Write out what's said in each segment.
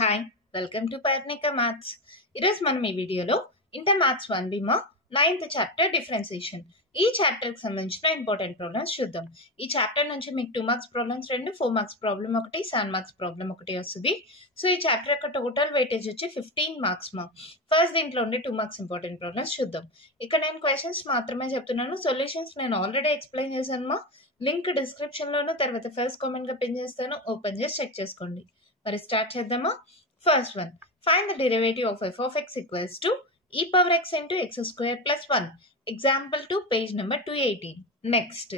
Hi welcome to Parnika maths. ఈరోజు మనం ఈ వీడియోలో ఇంటర్ మ్యాథ్స్ 1B మా 9th చాప్టర్ డిఫరెన్సియేషన్ ఈ చాప్టర్కి సంబంధించిన ఇంపార్టెంట్ ప్రాబ్లమ్స్ చూద్దాం. ఈ చాప్టర్ నుంచి మీకు 2 marks problems 2, 4 marks problem 1, 7 marks problem 1 వస్తుంది. సో ఈ చాప్టర్ యొక్క టోటల్ వెయిటేజ్ వచ్చి 15 మార్క్స్ మా. ఫస్ట్ దీంట్లో ఉండే 2 మార్క్స్ ఇంపార్టెంట్ ప్రాబ్లమ్స్ చూద్దాం. ఇక్కడ నేను క్వశ్చన్స్ మాత్రమే చెప్తున్నాను, సొల్యూషన్స్ నేను ఆల్రెడీ ఎక్స్ప్లెయిన్ చేశాను మా. లింక్ డిస్క్రిప్షన్ లోను తర్వాత ఫస్ట్ కామెంట్ గా పిన్ చేస్తాను, ఓపెన్ చేసి చెక్ చేసుకోండి. మరి స్టార్ట్ చేద్దామా. First one, find the derivative of f of x equals to e power x into x square plus 1. Example 2, page number 218. Next,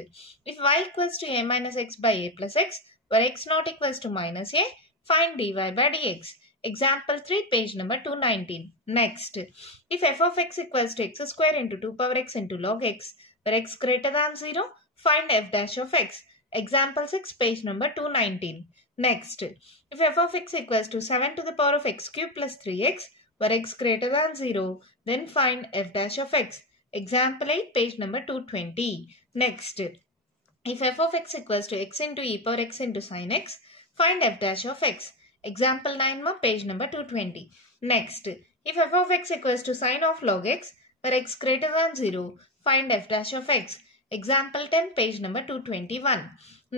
if y equals to a minus x by a plus x, where x not equals to minus a, find dy by dx. Example 3, page number 219. Next, if f of x equals to x square into 2 power x into log x, where x greater than 0, find f dash of x. Example 6, page number 219. Next, if f of x equals to 7 to the power of x cube plus 3x, where x greater than 0, then find f dash of x. Example 8, page number 220. Next, if f of x equals to x into e power x into sin x, find f dash of x. Example 9, ma, page number 220. Next, if f of x equals to sin of log x, where x greater than 0, find f dash of x. Example 10, page number 221.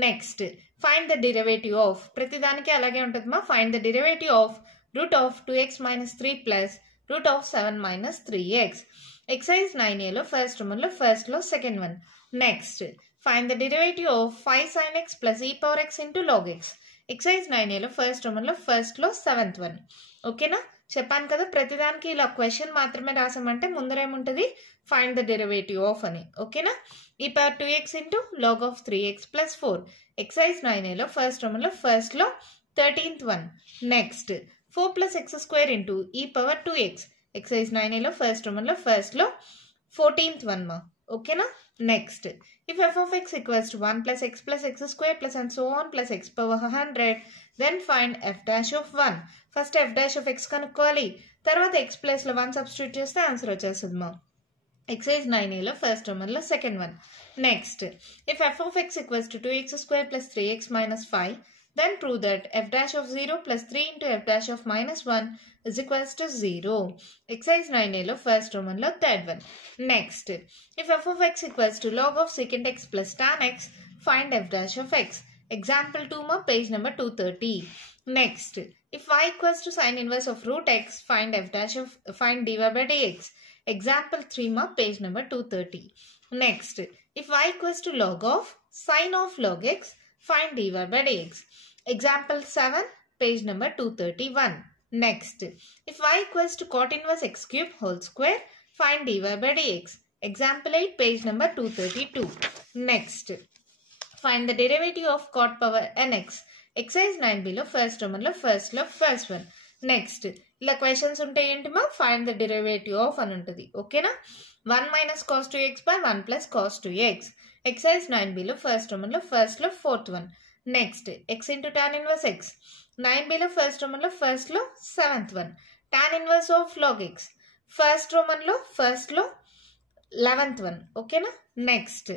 Next, find the derivative of, ప్రతిదానికి అలాగే ఉంటుంది మా, find the derivative of root of 2x minus 3 plus root of 7 minus 3x. Exercise 9a లో first one లో first లో second one. Next, find the derivative of 5 sin x plus e power x into log x. Exercise 9a లో first one లో first లో 7th one. ఓకేనా, చెప్పాను కదా ప్రతిదానికి ఇలా క్వశ్చన్ మాత్రమే రాసామంటే ముందరేముంటుంది ఫైండ్ ద డెరివేటివ్ ఆఫ్ అని. ఓకేనా, e power 2x into log of 3x plus 4. Exercise 9aలో ఫస్ట్ లో ఫస్ట్ లో 13th one. Next 4 plus x square into e power 2x. Exercise 9aలో ఫస్ట్ లో ఫస్ట్ లో 14th వన్ మా. ఓకేనా, next if f of x equals to 1 plus x square plus and so on plus x power 100, then find f dash of 1. First f dash of x కనుక్కోవాలి, తర్వాత x place లో 1 substitute చేస్తే answer వచ్చేస్తుంది మా. Excise 9aలో first లో second one. Next, if f of x equals to 2x square plus 3x minus 5, then prove that f dash of 0 plus 3 into f dash of minus 1 is equals to 0. Exercise 9aలో first Roman లో third one. Next, if f of x equals to log of secant x plus tan x, find f dash of x. Example 2 ma, page number 230. Next, if y equals to sin inverse of root x, find f dash of find dy by dx. Example 3 ma, page number 230. Next, if y equals to log of sin of log x, find dy by dx. Example 7, page number 231. Next, if y equals to cot inverse x cube whole square, find dy by dx. Example 8, page number 232. Next, find the derivative of cot power nx. Exercise 9b లో first Roman లో first one. Next, ఇలా questions ఉంటాయి ఏంటి మా, find the derivative of అని ఉంటుంది. ఓకేనా, 1 minus cos 2x by 1 plus cos 2x. Exercise 9b లో ఫస్ట్ Roman లో fourth one. Next, x into tan inverse x. 9b లో ఫస్ట్ Roman లో ఫస్ట్ లో 7th one. tan inverse of log x. First Roman లో first లో 11th one. ఓకేనా, next,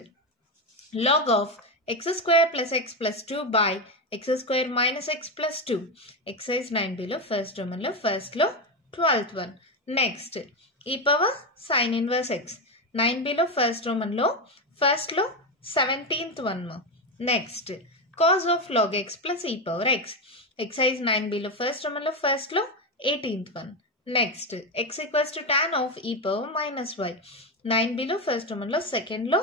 log of x square plus x plus 2 by x square minus x plus 2. Exercise 9b లో first Roman లో first లో 12th one. Next, ఈ power sin inverse x. 9b లో first Roman లో first లో 17th one. Next, cos of log x plus e power x. Exercise 9b లో first Roman లో first లో 18th one. Next, x equals to tan of e power minus y. 9b లో first Roman లో second లో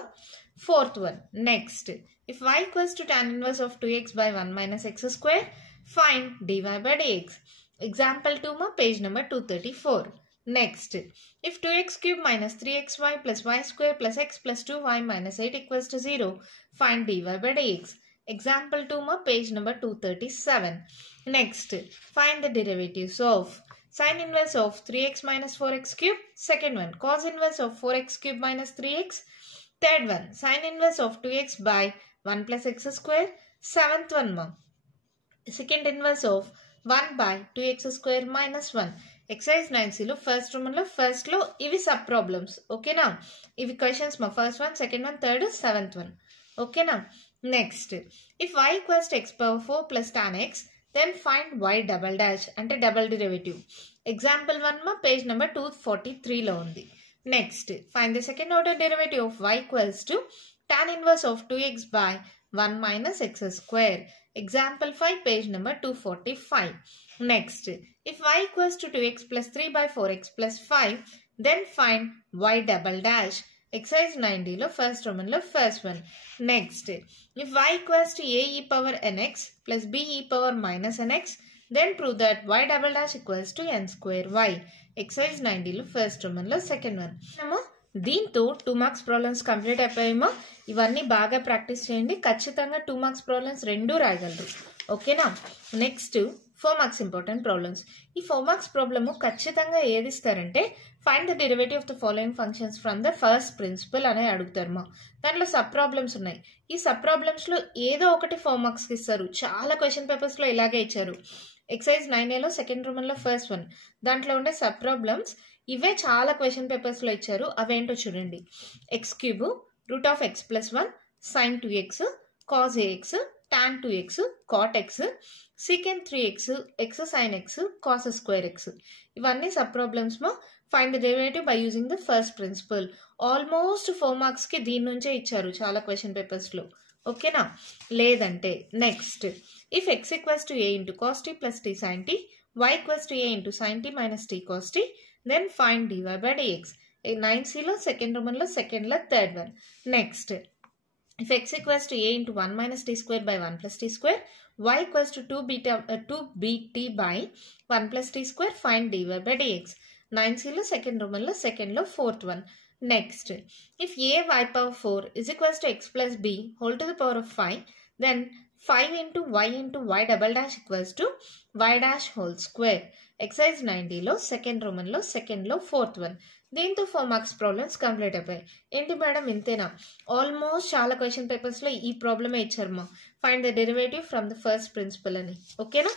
4th one. Next, if y equals to tan inverse of 2x by 1 minus x square, find dy by dx. Example 2 ma, page number 234. Next, if 2x cube minus 3xy plus y square plus x plus 2y minus 8 equals to 0, find dy by dx. Example 2 ma, page number 237. Next, find the derivatives of sin inverse of 3x minus 4x cube, second one, cos inverse of 4x cube minus 3x, third one, sin inverse of 2x by 1 plus x square, 7th one ma, second inverse of 1 by 2x square minus 1. Exercise 9c లో first Roman లో first లో ఇవి sub problems. ఓకేనా, ఇవి questions మా, first one, second one, third, 7th one. ఓకేనా, next, if y equals to x power 4 plus tan x, then find y double dash అంటే double derivative. Example 1 మా page number 243 లో ఉంది. Next find the second order derivative of y equals to tan inverse of 2x by 1 minus x square. Example 5 page number 245. Next, if y equals to 2x plus 3 by 4x plus 5, then find y double dash. Exercise 9D lo first Roman lo first one. Next, if y equals to a e power nx plus b e power minus nx, then prove that y double dash equals to n square y. Exercise 9D lo first Roman lo second one. దీంతో 2 marks problems complete అయిపోయామో. ఇవన్నీ బాగా practice చేయండి. ఖచ్చితంగా 2 marks problems రెండు రాయగలరు. ఓకేనా? Next 4 marks important problems. ఈ 4 marks problem ఖచ్చితంగా ఏది ఇస్తారంటే find the derivative of the following functions from the first principle అనే అడుగుతారు. దాంట్లో సబ్ ప్రాబ్లమ్స్ ఉన్నాయి. ఈ సబ్ ప్రాబ్లమ్స్లో ఏదో ఒకటి 4 మార్క్స్కి ఇస్తారు. చాలా క్వశ్చన్ పేపర్స్లో ఇలాగే ఇచ్చారు. ఎక్సైజ్ 9Aలో సెకండ్ రూమన్లో ఫస్ట్ వన్. దాంట్లో ఉండే సబ్ ప్రాబ్లమ్స్ ఇవే చాలా క్వశ్చన్ పేపర్స్లో ఇచ్చారు. అవేంటో చూడండి. X cube root of x plus 1 sine 2x cos a x tan 2x cot x secant 3x x sin x cos square x. ఇవన్నీ సబ్ ప్రాబ్లమ్స్ మా find the derivative by using the first principle. Almost 4 మార్క్స్కి దీని నుంచే ఇచ్చారు చాలా question పేపర్స్లో. ఓకేనా? లేదంటే next if x equals to a into cos t plus t sine t y equals to a into sine t minus t cos t then find dy by dx. 9Cలో second రూమన్లో సెకండ్లో third one. Next if x equals to a into 1 minus t square by 1 plus t square, y equals to 2bt by 1 plus t square, find dy by dx. 9Cలో second Romanలో secondలో fourth one. Next, if a y power 4 is equals to x plus b whole to the power of 5, then 5 into y double dash equals to y dash whole square. Exercise 9Dలో second Romanలో secondలో fourth one. దీంతో 4 marks problems complete అయిపోయాయి. ఏంటి madam ఇంతేనా? Almost చాలా question పేపర్స్లో ఈ ప్రాబ్లమే ఇచ్చారు మా find the derivative from the first principle అని. ఓకేనా?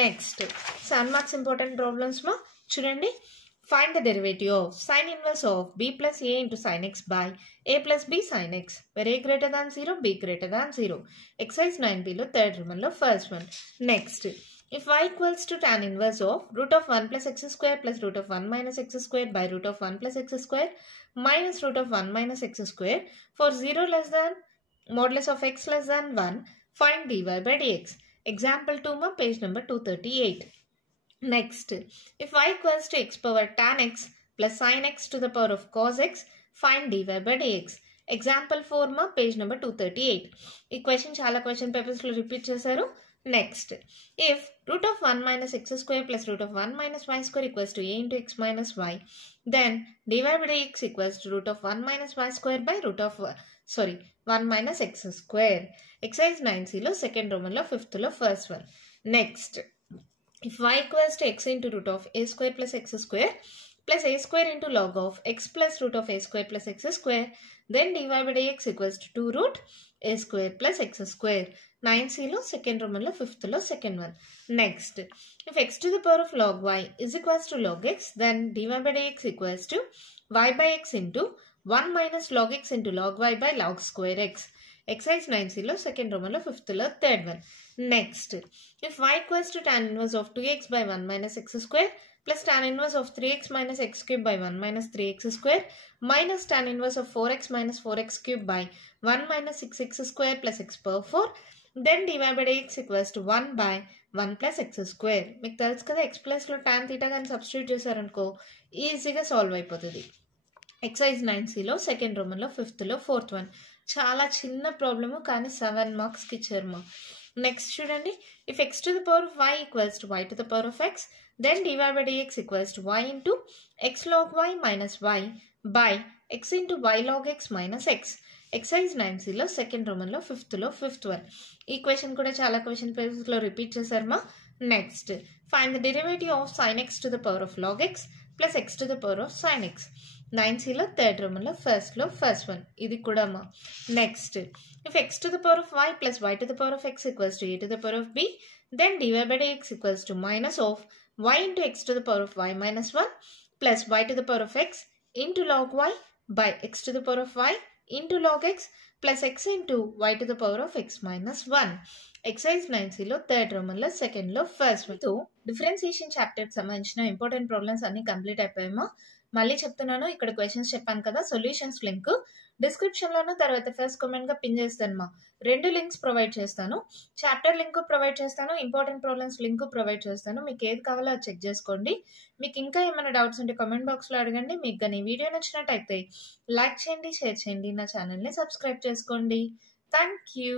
నెక్స్ట్ 7 మార్క్స్ ఇంపార్టెంట్ ప్రాబ్లమ్స్ మా చూడండి. Find the derivative of sine inverse of b plus a into sine x by a plus b sine x where a greater than 0 b greater than 0. Exercise 9Bలో third రూమన్లో first one. Next if y equals to tan inverse of root of 1 plus x square plus root of 1 minus x square by root of 1 plus x square minus root of 1 minus x square for 0 less than modulus of x less than 1, find dy by dx. Example 2 ma page number 238. Next, if y equals to x power tan x plus sin x to the power of cos x, find dy by dx. Example 4 ma page number 238. ఈ question చాలా question పేపర్స్లో repeat చేశారు. Next, if root of 1 minus x square plus root of 1 minus y square equals to a into x minus y, then dy by dx equals to root of 1 minus y square by root of 1 minus x square. Exercise 9Cలో second Romanలో fifthలో first one. Next, if y equals to x into root of a square plus x square plus a square into log of x plus root of a square plus x square, then dy by dx equals to 2 root a square plus x square. 9Cలో second Romanలో fifthలో second one. Next, if x to the power of log y is equals to log x, then dy by dx equals to y by x into 1 minus log x into log y by log square x. Exercise 9Cలో second Romanలో fifthలో third one. Next, if y equals to tan inverse of 2x by 1 minus x square plus tan inverse of 3x minus x cube by 1 minus 3x square minus tan inverse of 4x minus 4x cube by 1 minus 6x square plus x power 4, then dy by dx equals to 1 by 1 plus x square. మీకు తెలుసు కదా x ప్లస్లో tan theta కానీ substitute చేశారనుకో ఈజీగా solve అయిపోతుంది. Exercise 9Cలో second రోమన్లో ఫిఫ్త్లో ఫోర్త్ వన్. చాలా చిన్న ప్రాబ్లము కానీ 7 మార్క్స్కి ఇచ్చారు మా. నెక్స్ట్ చూడండి. If x to the power of y equals to y to the power of x, then dy by dx equals to y into x log y minus y by x into y log x minus x. Exercise 9Cలో second రోమన్లో ఫిఫ్త్లో fifth one. ఈ question కూడా చాలా question పేపర్స్లో repeat చేశారు మా. Next, find the derivative of sine x to the power of log x plus x to the power of sine x. 9Cలో థర్డ్ రోమన్లో ఫస్ట్లో ఫస్ట్ వన్. ఇది కూడా మా. Next, if x to the power of y plus y to the power of x equals to a to the power of b, then dy by dx equals to minus of y into x to the power of y minus 1 plus y to the power of x into log y by x to the power of y into log x plus x into y to the power of x minus 1. Exercise 9Cలో third రోమన్లో సెకండ్లో first. తో differentiation చాప్టర్కి సంబంధించిన important problems అన్ని complete అయిపోయామో. మళ్ళీ చెప్తున్నాను, ఇక్కడ క్వశ్చన్స్ చెప్పాను కదా, సొల్యూషన్స్ లింక్ డిస్క్రిప్షన్లోనూ తర్వాత ఫస్ట్ కామెంట్గా పిన్ చేస్తాను. 2 లింక్స్ ప్రొవైడ్ చేస్తాను. చాప్టర్ లింక్ ప్రొవైడ్ చేస్తాను, ఇంపార్టెంట్ ప్రాబ్లమ్స్ లింక్ ప్రొవైడ్ చేస్తాను. మీకు ఏది కావాలో అది చెక్ చేసుకోండి. మీకు ఇంకా ఏమైనా డౌట్స్ ఉంటే కామెంట్ బాక్స్లో అడగండి. మీకు కానీ వీడియో నచ్చినట్టయితే లైక్ చేయండి, షేర్ చేయండి, నా ఛానల్ని సబ్స్క్రైబ్ చేసుకోండి. Thank you.